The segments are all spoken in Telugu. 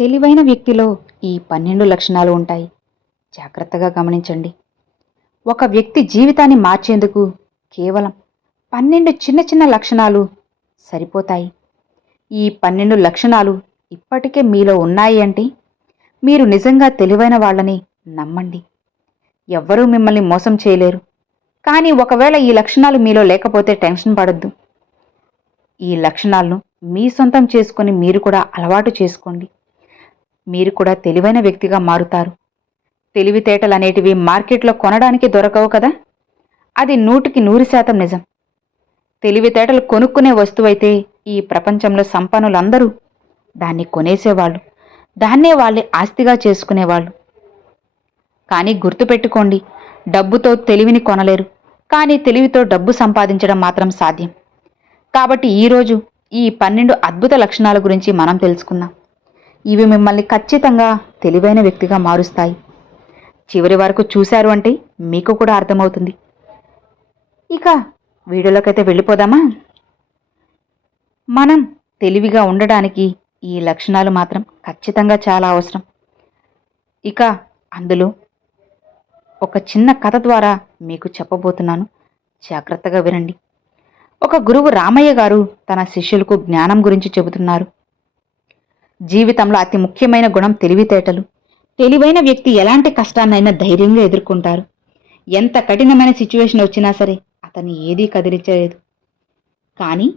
తెలివైన వ్యక్తిలో ఈ పన్నెండు లక్షణాలు ఉంటాయి. జాగ్రత్తగా గమనించండి. ఒక వ్యక్తి జీవితాన్ని మార్చేందుకు కేవలం పన్నెండు చిన్న చిన్న లక్షణాలు సరిపోతాయి. ఈ పన్నెండు లక్షణాలు ఇప్పటికే మీలో ఉన్నాయి అంటే మీరు నిజంగా తెలివైన వాళ్ళని నమ్మండి. ఎవ్వరూ మిమ్మల్ని మోసం చేయలేరు. కానీ ఒకవేళ ఈ లక్షణాలు మీలో లేకపోతే టెన్షన్ పడొద్దు. ఈ లక్షణాలను మీ సొంతం చేసుకొని మీరు కూడా అలవాటు చేసుకోండి. మీరు కూడా తెలివైన వ్యక్తిగా మారుతారు. తెలివితేటలు అనేటివి మార్కెట్లో కొనడానికి దొరకవు కదా? అది నూటికి నూరు శాతం నిజం. తెలివితేటలు కొనుక్కునే వస్తువైతే ఈ ప్రపంచంలో సంపన్నులందరూ దాన్ని కొనేసేవాళ్ళు. దాన్నే వాళ్ళే ఆస్తిగా చేసుకునేవాళ్ళు. కానీ గుర్తుపెట్టుకోండి డబ్బుతో తెలివిని కొనలేరు. కానీ తెలివితో డబ్బు సంపాదించడం మాత్రం సాధ్యం. కాబట్టి ఈరోజు ఈ పన్నెండు అద్భుత లక్షణాల గురించి మనం తెలుసుకుందాం. ఇవి మిమ్మల్ని ఖచ్చితంగా తెలివైన వ్యక్తిగా మారుస్తాయి. చివరి వరకు చూశారు అంటే మీకు కూడా అర్థమవుతుంది. ఇక వీడియోలోకైతే వెళ్ళిపోదామా? మనం తెలివిగా ఉండడానికి ఈ లక్షణాలు మాత్రం ఖచ్చితంగా చాలా అవసరం. ఇక అందులో ఒక చిన్న కథ ద్వారా మీకు చెప్పబోతున్నాను. జాగ్రత్తగా వినండి. ఒక గురువు రామయ్య గారు తన శిష్యులకు జ్ఞానం గురించి చెబుతున్నారు. జీవితంలో అతి ముఖ్యమైన గుణం తెలివితేటలు. తెలివైన వ్యక్తి ఎలాంటి కష్టాన్నైనా ధైర్యంగా ఎదుర్కొంటారు. ఎంత కఠినమైన సిచ్యువేషన్ వచ్చినా సరే అతన్ని ఏదీ కదిలించలేదు. కానీ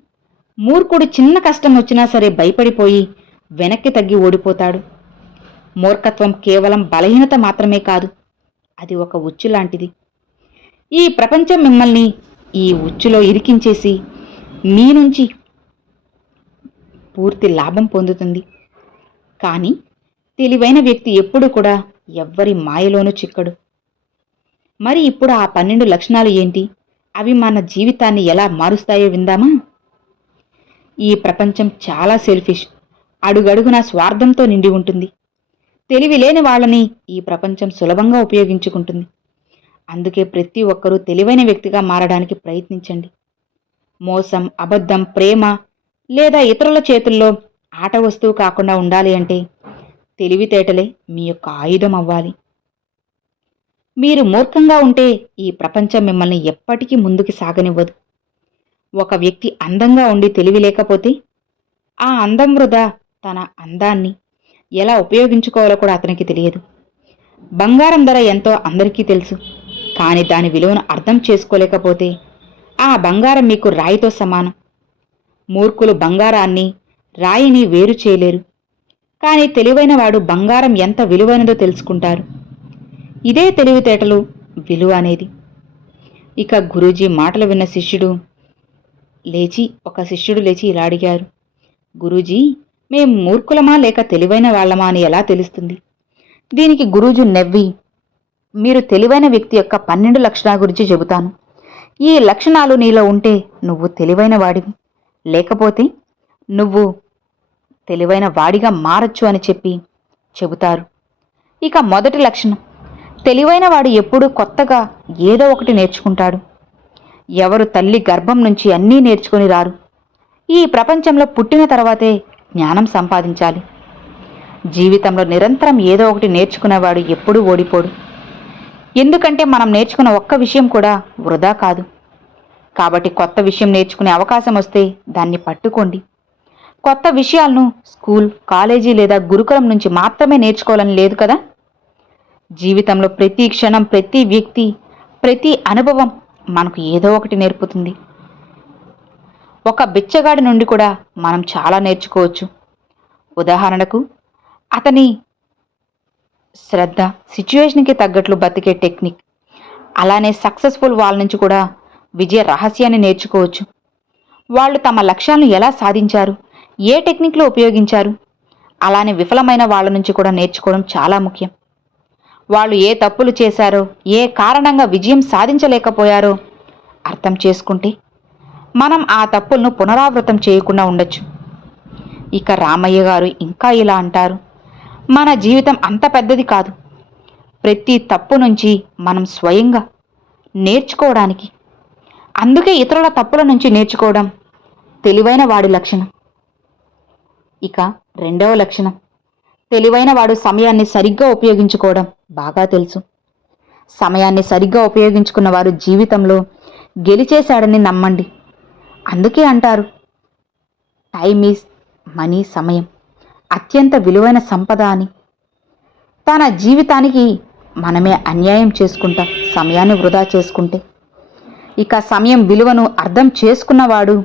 మూర్ఖుడు చిన్న కష్టం వచ్చినా సరే భయపడిపోయి వెనక్కి తగ్గి ఓడిపోతాడు. మూర్ఖత్వం కేవలం బలహీనత మాత్రమే కాదు అది ఒక ఉచ్చు లాంటిది. ఈ ప్రపంచం మిమ్మల్ని ఈ ఉచ్చులో ఇరికించేసి మీ నుంచి పూర్తి లాభం పొందుతుంది. కానీ తెలివైన వ్యక్తి ఎప్పుడు కూడా ఎవ్వరి మాయలోనూ చిక్కడు. మరి ఇప్పుడు ఆ పన్నెండు లక్షణాలు ఏంటి? అవి మన జీవితాన్ని ఎలా మారుస్తాయో విందామా? ఈ ప్రపంచం చాలా సెల్ఫిష్ అడుగడుగున స్వార్థంతో నిండి ఉంటుంది. తెలివి లేని వాళ్ళని ఈ ప్రపంచం సులభంగా ఉపయోగించుకుంటుంది. అందుకే ప్రతి ఒక్కరూ తెలివైన వ్యక్తిగా మారడానికి ప్రయత్నించండి. మోసం అబద్ధం ప్రేమ లేదా ఇతరుల చేతుల్లో ఆట వస్తువు కాకుండా ఉండాలి అంటే తెలివితేటలే మీ యొక్క ఆయుధం అవ్వాలి. మీరు మూర్ఖంగా ఉంటే ఈ ప్రపంచం మిమ్మల్ని ఎప్పటికీ ముందుకు సాగనివ్వదు. ఒక వ్యక్తి అందంగా ఉండి తెలివి లేకపోతే ఆ అందం వృధా తన అందాన్ని ఎలా ఉపయోగించుకోవాలో కూడా అతనికి తెలియదు. బంగారం ధర ఎంతో అందరికీ తెలుసు కానీ దాని విలువను అర్థం చేసుకోలేకపోతే ఆ బంగారం మీకు రాయితో సమానం. మూర్ఖులు బంగారాన్ని రాయిని వేరు చేయలేరు. కానీ తెలివైన వాడు బంగారం ఎంత విలువైనదో తెలుసుకుంటారు. ఇదే తెలివితేటలు విలువ అనేది. ఇక గురూజీ మాటలు విన్న శిష్యుడు లేచి ఒక శిష్యుడు లేచి ఇలా అడిగారు. గురూజీ మేం మూర్ఖులమా లేక తెలివైన వాళ్ళమా అని ఎలా తెలుస్తుంది? దీనికి గురూజీ నవ్వి మీరు తెలివైన వ్యక్తి యొక్క పన్నెండు లక్షణాల గురించి చెబుతాను. ఈ లక్షణాలు నీలో ఉంటే నువ్వు తెలివైన వాడివి. లేకపోతే నువ్వు తెలివైన వాడిగా మారచ్చు అని చెప్పి చెబుతారు. ఇక మొదటి లక్షణం తెలివైన వాడు ఎప్పుడూ కొత్తగా ఏదో ఒకటి నేర్చుకుంటాడు. ఎవరు తల్లి గర్భం నుంచి అన్నీ నేర్చుకుని రారు. ఈ ప్రపంచంలో పుట్టిన తర్వాతే జ్ఞానం సంపాదించాలి. జీవితంలో నిరంతరం ఏదో ఒకటి నేర్చుకునేవాడు ఎప్పుడూ ఓడిపోడు. ఎందుకంటే మనం నేర్చుకున్న ఒక్క విషయం కూడా వృధా కాదు. కాబట్టి కొత్త విషయం నేర్చుకునే అవకాశం వస్తే దాన్ని పట్టుకోండి. కొత్త విషయాలను స్కూల్ కాలేజీ లేదా గురుకులం నుంచి మాత్రమే నేర్చుకోవాలని లేదు కదా? జీవితంలో ప్రతి క్షణం ప్రతి వ్యక్తి ప్రతి అనుభవం మనకు ఏదో ఒకటి నేర్పుతుంది. ఒక బిచ్చగాడి నుండి కూడా మనం చాలా నేర్చుకోవచ్చు. ఉదాహరణకు అతని శ్రద్ధ సిచ్యువేషన్కి తగ్గట్లు బతికే టెక్నిక్ అలానే సక్సెస్ఫుల్ వాళ్ళ నుంచి కూడా విజయ రహస్యాన్ని నేర్చుకోవచ్చు. వాళ్ళు తమ లక్ష్యాలను ఎలా సాధించారు? ఏ టెక్నిక్లు ఉపయోగించారు? అలానే విఫలమైన వాళ్ళ నుంచి కూడా నేర్చుకోవడం చాలా ముఖ్యం. వాళ్ళు ఏ తప్పులు చేశారో ఏ కారణంగా విజయం సాధించలేకపోయారో అర్థం చేసుకుంటే మనం ఆ తప్పులను పునరావృతం చేయకుండా ఉండొచ్చు. ఇక రామయ్య గారు ఇంకా ఇలా అంటారు. మన జీవితం అంత పెద్దది కాదు. ప్రతి తప్పు నుంచి మనం స్వయంగా నేర్చుకోవడానికి. అందుకే ఇతరుల తప్పుల నుంచి నేర్చుకోవడం తెలివైన వాడి లక్షణం. ఇక రెండవ లక్షణం. తెలివైన వాడు సమయాన్ని సరిగ్గా ఉపయోగించుకోవడం బాగా తెలుసు. సమయాన్ని సరిగ్గా ఉపయోగించుకున్న వారు జీవితంలో గెలిచేశాడని నమ్మండి. అందుకే అంటారు టైమ్ ఈజ్ మనీ సమయం అత్యంత విలువైన సంపద అని. తన జీవితానికి మనమే అన్యాయం చేసుకుంటాం సమయాన్ని వృధా చేసుకుంటే. ఇక సమయం విలువను అర్థం చేసుకున్నవాడు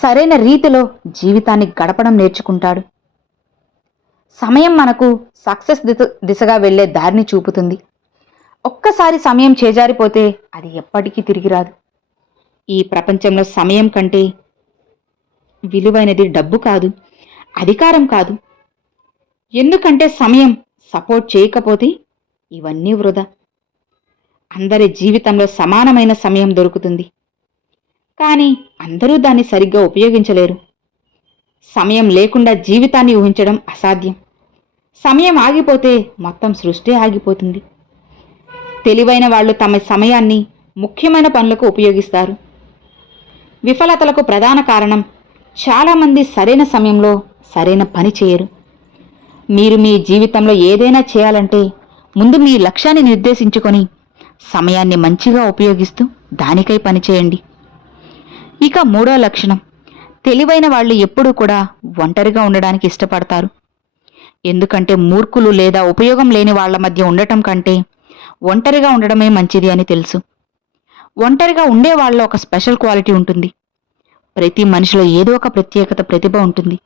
సరైన రీతిలో జీవితాన్ని గడపడం నేర్చుకుంటాడు. సమయం మనకు సక్సెస్ దిశ దిశగా వెళ్ళే దారిని చూపుతుంది. ఒక్కసారి సమయం చేజారిపోతే అది ఎప్పటికీ తిరిగి రాదు. ఈ ప్రపంచంలో సమయం కంటే విలువైనది డబ్బు కాదు అధికారం కాదు. ఎందుకంటే సమయం సపోర్ట్ చేయకపోతే ఇవన్నీ వృధా. అందరి జీవితంలో సమానమైన సమయం దొరుకుతుంది. కానీ అందరూ దాన్ని సరిగ్గా ఉపయోగించలేరు. సమయం లేకుండా జీవితాన్ని ఊహించడం అసాధ్యం. సమయం ఆగిపోతే మొత్తం సృష్టి ఆగిపోతుంది. తెలివైన వాళ్ళు తమ సమయాన్ని ముఖ్యమైన పనులకు ఉపయోగిస్తారు. విఫలతలకు ప్రధాన కారణం చాలామంది సరైన సమయంలో సరైన పని చేయరు. మీరు మీ జీవితంలో ఏదైనా చేయాలంటే ముందు మీ లక్ష్యాన్ని నిర్దేశించుకొని సమయాన్ని మంచిగా ఉపయోగిస్తూ దానికై పనిచేయండి ఇక మూడో లక్షణం. తెలివైన వాళ్ళు ఎప్పుడూ కూడా ఒంటరిగా ఉండడానికి ఇష్టపడతారు. ఎందుకంటే మూర్ఖులు లేదా ఉపయోగం లేని వాళ్ళ మధ్య ఉండటం కంటే ఒంటరిగా ఉండడమే మంచిది అని తెలుసు. ఒంటరిగా ఉండే వాళ్ళ ఒక స్పెషల్ క్వాలిటీ ఉంటుంది. ప్రతి మనిషిలో ఏదో ఒక ప్రత్యేకత ప్రతిభ ఉంటుంది.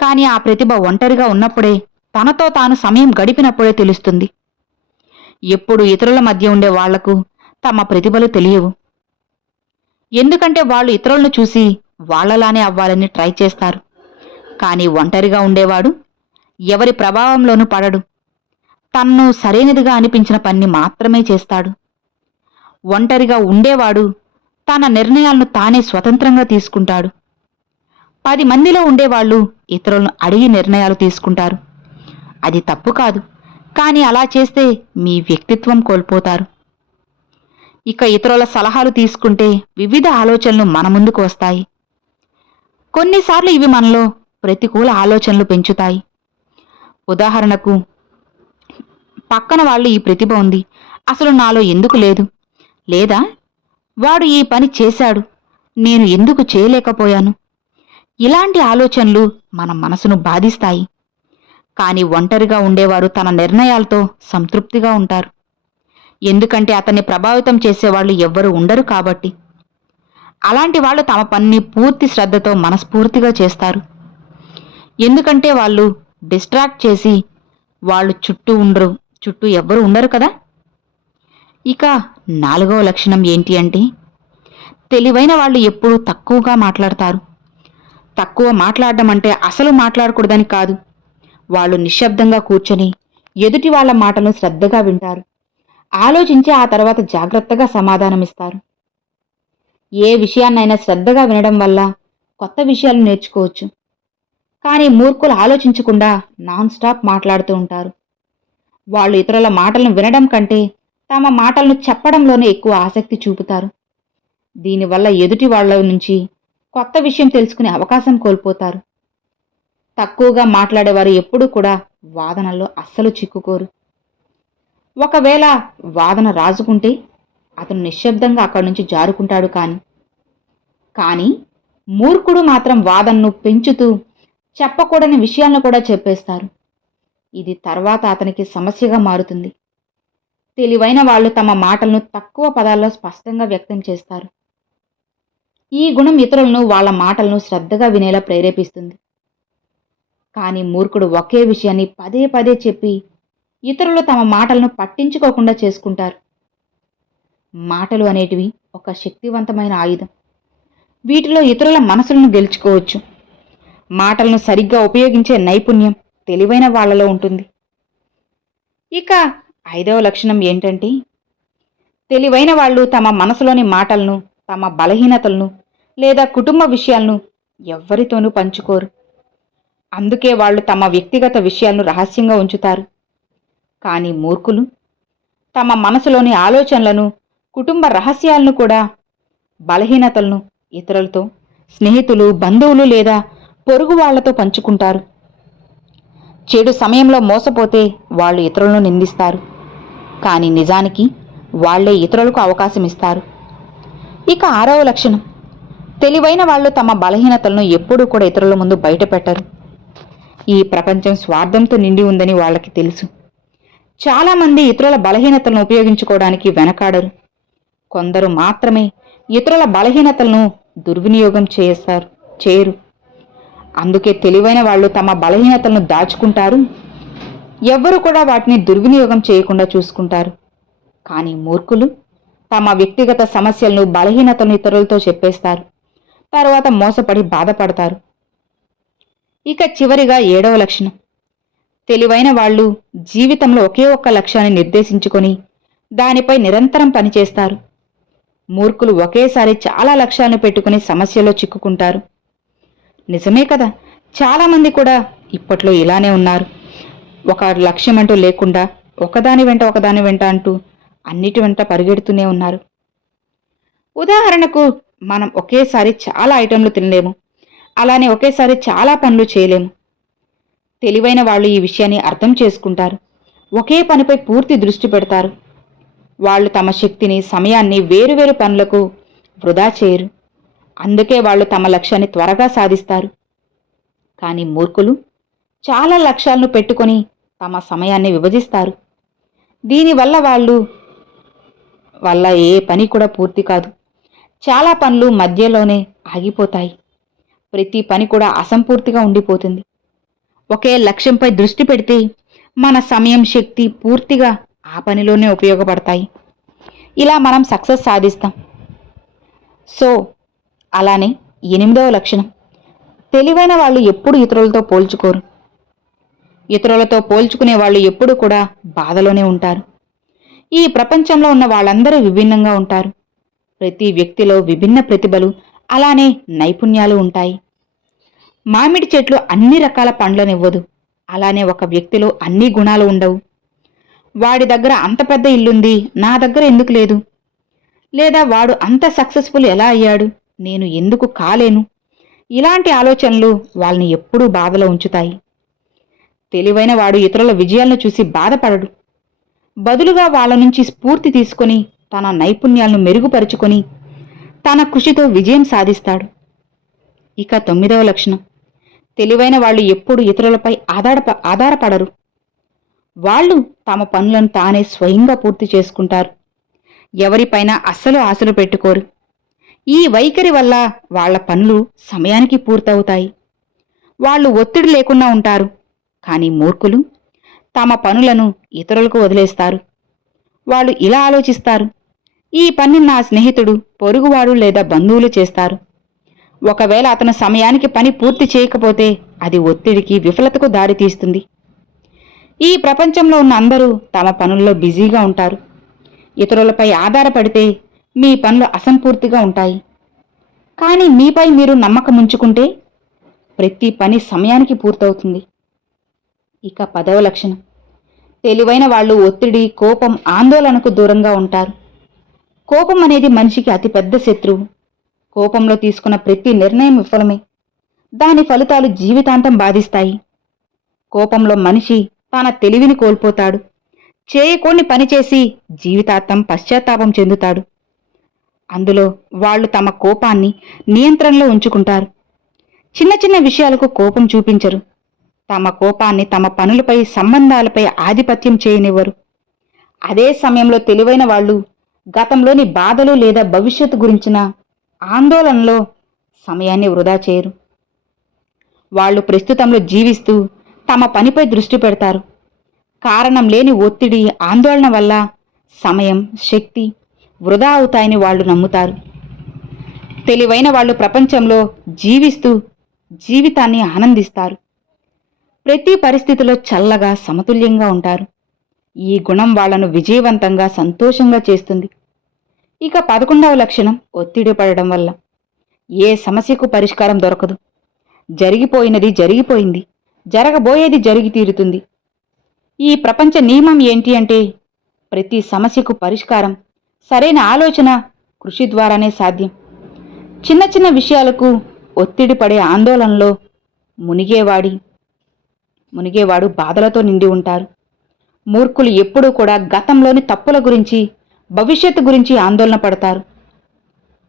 కానీ ఆ ప్రతిభ ఒంటరిగా ఉన్నప్పుడే తనతో తాను సమయం గడిపినప్పుడే తెలుస్తుంది. ఎప్పుడు ఇతరుల మధ్య ఉండే వాళ్ళకు తమ ప్రతిభలు తెలియవు. ఎందుకంటే వాళ్ళు ఇతరులను చూసి వాళ్ళలానే అవ్వాలని ట్రై చేస్తారు. కానీ ఒంటరిగా ఉండేవాడు ఎవరి ప్రభావంలోనూ పడడు. తన్ను సరైనదిగా అనిపించిన పని మాత్రమే చేస్తాడు. ఒంటరిగా ఉండేవాడు తన నిర్ణయాలను తానే స్వతంత్రంగా తీసుకుంటాడు. పది మందిలో ఉండేవాళ్ళు ఇతరులను అడిగి నిర్ణయాలు తీసుకుంటారు. అది తప్పు కాదు. కానీ అలా చేస్తే మీ వ్యక్తిత్వం కోల్పోతారు. ఇక ఇతరుల సలహాలు తీసుకుంటే వివిధ ఆలోచనలు మన ముందుకు వస్తాయి. కొన్నిసార్లు ఇవి మనలో ప్రతికూల ఆలోచనలు పెంచుతాయి. ఉదాహరణకు పక్కన వాళ్ళు ఈ ప్రతిభ ఉంది అసలు నాలో ఎందుకు లేదు? లేదా వాడు ఈ పని చేశాడు నేను ఎందుకు చేయలేకపోయాను? ఇలాంటి ఆలోచనలు మన మనసును బాధిస్తాయి. కానీ ఒంటరిగా ఉండేవారు తన నిర్ణయాలతో సంతృప్తిగా ఉంటారు. ఎందుకంటే అతన్ని ప్రభావితం చేసేవాళ్ళు ఎవ్వరూ ఉండరు కాబట్టి. అలాంటి వాళ్ళు తమ పనిని పూర్తి శ్రద్ధతో మనస్ఫూర్తిగా చేస్తారు. ఎందుకంటే వాళ్ళు డిస్ట్రాక్ట్ చేసి వాళ్ళు చుట్టూ ఉండరు చుట్టూ ఎవ్వరు ఉండరు కదా. ఇక నాలుగవ లక్షణం ఏంటి అంటే తెలివైన వాళ్ళు ఎప్పుడూ తక్కువగా మాట్లాడతారు. తక్కువ మాట్లాడడం అంటే అసలు మాట్లాడకూడదని కాదు. వాళ్ళు నిశ్శబ్దంగా కూర్చొని ఎదుటి వాళ్ళ మాటలను శ్రద్ధగా వింటారు. ఆలోచించి ఆ తర్వాత జాగ్రత్తగా సమాధానమిస్తారు. ఏ విషయాన్నైనా శ్రద్ధగా వినడం వల్ల కొత్త విషయాలు నేర్చుకోవచ్చు. కానీ మూర్ఖులు ఆలోచించకుండా నాన్ స్టాప్ మాట్లాడుతూ ఉంటారు. వాళ్ళు ఇతరుల మాటలను వినడం కంటే తమ మాటలను చెప్పడంలోనే ఎక్కువ ఆసక్తి చూపుతారు. దీనివల్ల ఎదుటి వాళ్ళ నుంచి కొత్త విషయం తెలుసుకునే అవకాశం కోల్పోతారు. తక్కువగా మాట్లాడేవారు ఎప్పుడూ కూడా వాదనల్లో అస్సలు చిక్కుకోరు. ఒకవేళ వాదన రాజుకుంటే అతను నిశ్శబ్దంగా అక్కడి నుంచి జారుకుంటాడు కాని. కానీ మూర్ఖుడు మాత్రం వాదనను పెంచుతూ చెప్పకూడని విషయాలను కూడా చెప్పేస్తారు. ఇది తర్వాత అతనికి సమస్యగా మారుతుంది. తెలివైన వాళ్ళు తమ మాటలను తక్కువ పదాల్లో స్పష్టంగా వ్యక్తం చేస్తారు. ఈ గుణం ఇతరులను వాళ్ళ మాటలను శ్రద్ధగా వినేలా ప్రేరేపిస్తుంది. కానీ మూర్ఖుడు ఒకే విషయాన్ని పదే పదే చెప్పి ఇతరులు తమ మాటలను పట్టించుకోకుండా చేసుకుంటారు. మాటలు అనేటివి ఒక శక్తివంతమైన ఆయుధం. వీటిలో ఇతరుల మనసులను గెలుచుకోవచ్చు. మాటలను సరిగ్గా ఉపయోగించే నైపుణ్యం తెలివైన వాళ్ళలో ఉంటుంది. ఇక ఐదవ లక్షణం ఏంటంటే తెలివైన వాళ్ళు తమ మనసులోని మాటలను తమ బలహీనతలను లేదా కుటుంబ విషయాలను ఎవ్వరితోనూ పంచుకోరు. అందుకే వాళ్ళు తమ వ్యక్తిగత విషయాలను రహస్యంగా ఉంచుతారు. కానీ మూర్ఖులు. తమ మనసులోని ఆలోచనలను కుటుంబ రహస్యాలను కూడా బలహీనతలను ఇతరులతో స్నేహితులు బంధువులు లేదా పొరుగు వాళ్ళతో పంచుకుంటారు. చెడు సమయంలో మోసపోతే వాళ్ళు ఇతరులను నిందిస్తారు. కానీ నిజానికి వాళ్ళే ఇతరులకు అవకాశం ఇస్తారు. ఇక ఆరవ లక్షణం. తెలివైన వాళ్ళు తమ బలహీనతలను ఎప్పుడూ కూడా ఇతరుల ముందు బయటపెట్టరు. ఈ ప్రపంచం స్వార్థంతో నిండి ఉందని వాళ్ళకి తెలుసు. చాలామంది ఇతరుల బలహీనతలను ఉపయోగించుకోవడానికి వెనకాడరు. కొందరు మాత్రమే ఇతరుల బలహీనతలను దుర్వినియోగం చేస్తారు చేయరు. అందుకే తెలివైన వాళ్ళు తమ బలహీనతలను దాచుకుంటారు. ఎవ్వరు కూడా వాటిని దుర్వినియోగం చేయకుండా చూసుకుంటారు. కానీ మూర్ఖులు తమ వ్యక్తిగత సమస్యలను బలహీనతలను ఇతరులతో చెప్పేస్తారు. తర్వాత మోసపడి బాధపడతారు. ఇక చివరిగా ఏడవ లక్షణం. తెలివైన వాళ్ళు జీవితంలో ఒకే ఒక్క లక్ష్యాన్ని నిర్దేశించుకొని దానిపై నిరంతరం పనిచేస్తారు. మూర్ఖులు ఒకేసారి చాలా లక్ష్యాలను పెట్టుకుని సమస్యలో చిక్కుకుంటారు. నిజమే కదా? చాలామంది కూడా ఇప్పట్లో ఇలానే ఉన్నారు. ఒక లక్ష్యం అంటూ లేకుండా ఒకదాని వెంట ఒకదాని వెంట అంటూ అన్నిటి వెంట పరిగెడుతూనే ఉన్నారు. ఉదాహరణకు మనం ఒకేసారి చాలా ఐటెంలు తినలేము. అలానే ఒకేసారి చాలా పనులు చేయలేము. తెలివైన వాళ్ళు ఈ విషయాన్ని అర్థం చేసుకుంటారు. ఒకే పనిపై పూర్తి దృష్టి పెడతారు. వాళ్ళు తమ శక్తిని సమయాన్ని వేరువేరు పనులకు వృధా చేయరు. అందుకే వాళ్ళు తమ లక్ష్యాన్ని త్వరగా సాధిస్తారు. కానీ మూర్ఖులు చాలా లక్ష్యాలను పెట్టుకొని తమ సమయాన్ని విభజిస్తారు. దీనివల్ల వాళ్ళు వల్ల ఏ పని కూడా పూర్తి కాదు. చాలా పనులు మధ్యలోనే ఆగిపోతాయి. ప్రతి పని కూడా అసంపూర్తిగా ఉండిపోతుంది. ఒకే లక్ష్యంపై దృష్టి పెడితే మన సమయం శక్తి పూర్తిగా ఆ పనిలోనే ఉపయోగపడతాయి. ఇలా మనం సక్సెస్ సాధిస్తాం. సో అలానే ఎనిమిదవ లక్షణం. తెలివైన వాళ్ళు ఎప్పుడు ఇతరులతో పోల్చుకోరు. ఇతరులతో పోల్చుకునే వాళ్ళు ఎప్పుడు కూడా బాధలోనే ఉంటారు. ఈ ప్రపంచంలో ఉన్న వాళ్ళందరూ విభిన్నంగా ఉంటారు. ప్రతి వ్యక్తిలో విభిన్న ప్రతిభలు అలానే నైపుణ్యాలు ఉంటాయి. మామిడి చెట్లు అన్ని రకాల పండ్లనివ్వదు. అలానే ఒక వ్యక్తిలో అన్ని గుణాలు ఉండవు. వాడి దగ్గర అంత పెద్ద ఇల్లుంది నా దగ్గర ఎందుకు లేదు? లేదా వాడు అంత సక్సెస్ఫుల్ ఎలా అయ్యాడు? నేను ఎందుకు కాలేను? ఇలాంటి ఆలోచనలు వాళ్ళని ఎప్పుడూ బాధలో ఉంచుతాయి. తెలివైన వాడు ఇతరుల విజయాలను చూసి బాధపడడు. బదులుగా వాళ్ళ నుంచి స్ఫూర్తి తీసుకొని తన నైపుణ్యాలను మెరుగుపరుచుకొని తన కృషితో విజయం సాధిస్తాడు. ఇక తొమ్మిదవ లక్షణం. తెలివైన వాళ్ళు ఎప్పుడు ఇతరులపై ఆధారప ఆధారపడరు. వాళ్ళు తమ పనులను తానే స్వయంగా పూర్తి చేసుకుంటారు. ఎవరిపైన అస్సలు ఆశలు పెట్టుకోరు. ఈ వైఖరి వల్ల వాళ్ళ పనులు సమయానికి పూర్తవుతాయి. వాళ్ళు ఒత్తిడి లేకుండా ఉంటారు. కానీ మూర్ఖులు తమ పనులను ఇతరులకు వదిలేస్తారు. వాళ్ళు ఇలా ఆలోచిస్తారు. ఈ పని నా స్నేహితుడు పొరుగువాడు లేదా బంధువులు చేస్తారు. ఒకవేళ అతను సమయానికి పని పూర్తి చేయకపోతే అది ఒత్తిడికి విఫలతకు దారితీస్తుంది ఈ ప్రపంచంలో ఉన్న అందరూ తమ పనుల్లో బిజీగా ఉంటారు. ఇతరులపై ఆధారపడితే మీ పనులు అసంపూర్తిగా ఉంటాయి. కానీ మీపై మీరు నమ్మకం ఉంచుకుంటే ప్రతి పని సమయానికి పూర్తవుతుంది. ఇక పదవ లక్షణం. తెలివైన వాళ్ళు ఒత్తిడి కోపం ఆందోళనకు దూరంగా ఉంటారు. కోపం అనేది మనిషికి అతిపెద్ద శత్రువు. కోపంలో తీసుకున్న ప్రతి నిర్ణయం విఫలమే. దాని ఫలితాలు జీవితాంతం బాధిస్తాయి. కోపంలో మనిషి తన తెలివిని కోల్పోతాడు. చేయకోని పనిచేసి జీవితాంతం పశ్చాత్తాపం చెందుతాడు. అందులో వాళ్ళు తమ కోపాన్ని నియంత్రణలో ఉంచుకుంటారు. చిన్న చిన్న విషయాలకు కోపం చూపించరు. తమ కోపాన్ని తమ పనులపై సంబంధాలపై ఆధిపత్యం చేయనివ్వరు. అదే సమయంలో తెలివైన వాళ్ళు గతంలోని బాధలు లేదా భవిష్యత్తు గురించిన ఆందోళనలో సమయాన్ని వృధా చేయరు. వాళ్ళు ప్రస్తుతంలో జీవిస్తూ తమ పనిపై దృష్టి పెడతారు. కారణం లేని ఒత్తిడి ఆందోళన వల్ల సమయం శక్తి వృధా అవుతాయని వాళ్ళు నమ్ముతారు. తెలివైన వాళ్ళు ప్రపంచంలో జీవిస్తూ జీవితాన్ని ఆనందిస్తారు. ప్రతి పరిస్థితిలో చల్లగా సమతుల్యంగా ఉంటారు. ఈ గుణం వాళ్ళను విజయవంతంగా సంతోషంగా చేస్తుంది. ఇక పదకొండవ లక్షణం ఒత్తిడి పడడం వల్ల. ఏ సమస్యకు పరిష్కారం దొరకదు. జరిగిపోయినది జరిగిపోయింది. జరగబోయేది జరిగి తీరుతుంది. ఈ ప్రపంచ నియమం ఏంటి అంటే ప్రతి సమస్యకు పరిష్కారం సరైన ఆలోచన కృషి ద్వారానే సాధ్యం. చిన్న చిన్న విషయాలకు ఒత్తిడి పడే ఆందోళనలో మునిగేవాడి మునిగేవాడు బాధలతో నిండి ఉంటారు. మూర్ఖులు ఎప్పుడూ కూడా గతంలోని తప్పుల గురించి భవిష్యత్తు గురించి ఆందోళన పడతారు.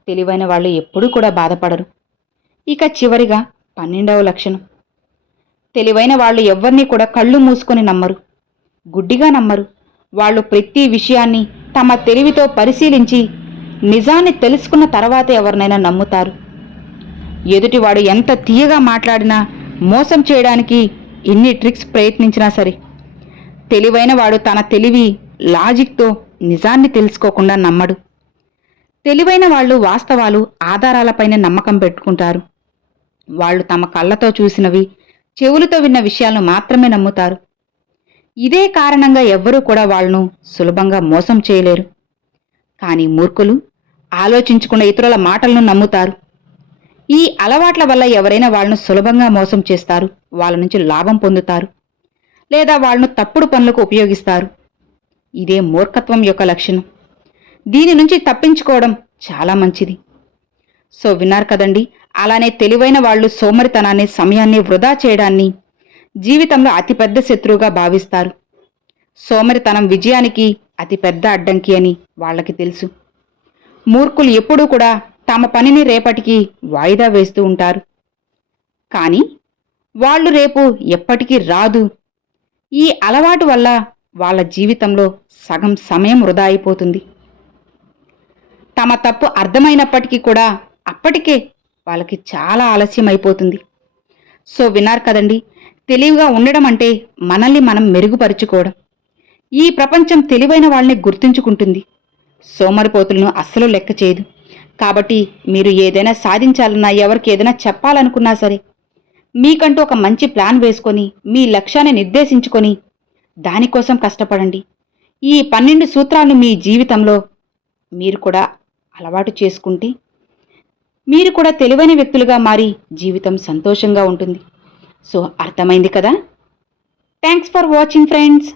తెలివైన వాళ్ళు ఎప్పుడూ కూడా బాధపడరు. ఇక చివరిగా పన్నెండవ లక్షణం. తెలివైన వాళ్ళు ఎవరిని కూడా కళ్ళు మూసుకొని నమ్మరు. గుడ్డిగా నమ్మరు. వాళ్ళు ప్రతి విషయాన్ని తమ తెలివితో పరిశీలించి నిజాన్ని తెలుసుకున్న తర్వాత ఎవరినైనా నమ్ముతారు. ఎదుటివాడు ఎంత తీయగా మాట్లాడినా మోసం చేయడానికి ఎన్ని ట్రిక్స్ ప్రయత్నించినా సరే తెలివైన వాడు తన తెలివి లాజిక్తో నిజాన్ని తెలుసుకోకుండా నమ్మడు. తెలివైన వాళ్ళు వాస్తవాలు ఆధారాలపైన నమ్మకం పెట్టుకుంటారు. వాళ్ళు తమ కళ్ళతో చూసినవి చెవులతో విన్న విషయాలను మాత్రమే నమ్ముతారు. ఇదే కారణంగా ఎవ్వరూ కూడా వాళ్ళను సులభంగా మోసం చేయలేరు. కానీ మూర్ఖులు ఆలోచించకుండా ఇతరుల మాటలను నమ్ముతారు. ఈ అలవాట్ల వల్ల ఎవరైనా వాళ్ళను సులభంగా మోసం చేస్తారు. వాళ్ళ నుంచి లాభం పొందుతారు. లేదా వాళ్ళను తప్పుడు పనులకు ఉపయోగిస్తారు. ఇదే మూర్ఖత్వం యొక్క లక్షణం. దీని నుంచి తప్పించుకోవడం చాలా మంచిది. సో విన్నారు కదండి అలానే తెలివైన వాళ్ళు సోమరితనాన్ని సమయాన్ని వృధా చేయడాన్ని జీవితంలో అతిపెద్ద శత్రువుగా భావిస్తారు. సోమరితనం విజయానికి అతిపెద్ద అడ్డంకి అని వాళ్ళకి తెలుసు. మూర్ఖులు ఎప్పుడూ కూడా తమ పనిని రేపటికి వాయిదా వేస్తూ ఉంటారు. కానీ వాళ్ళు రేపు ఎప్పటికీ రాదు. ఈ అలవాటు వల్ల వాళ్ళ జీవితంలో సగం సమయం వృధా అయిపోతుంది. తమ తప్పు అర్థమైనప్పటికీ కూడా అప్పటికే వాళ్ళకి చాలా ఆలస్యం అయిపోతుంది. సో విన్నారు కదండి తెలివిగా ఉండడం అంటే మనల్ని మనం మెరుగుపరుచుకోవడం. ఈ ప్రపంచం తెలివైన వాళ్ళని గుర్తుంచుకుంటుంది. సోమరిపోతులను అస్సలు లెక్క చేయదు. కాబట్టి మీరు ఏదైనా సాధించాలన్నా ఎవరికి ఏదైనా చెప్పాలనుకున్నా సరే మీకంటూ ఒక మంచి ప్లాన్ వేసుకొని మీ లక్ష్యాన్ని నిర్దేశించుకొని దానికోసం కష్టపడండి. ఈ పన్నెండు సూత్రాలను మీ జీవితంలో మీరు కూడా అలవాటు చేసుకుంటే మీరు కూడా తెలివైన వ్యక్తులుగా మారి జీవితం సంతోషంగా ఉంటుంది. సో అర్థమైంది కదా? Thanks for watching friends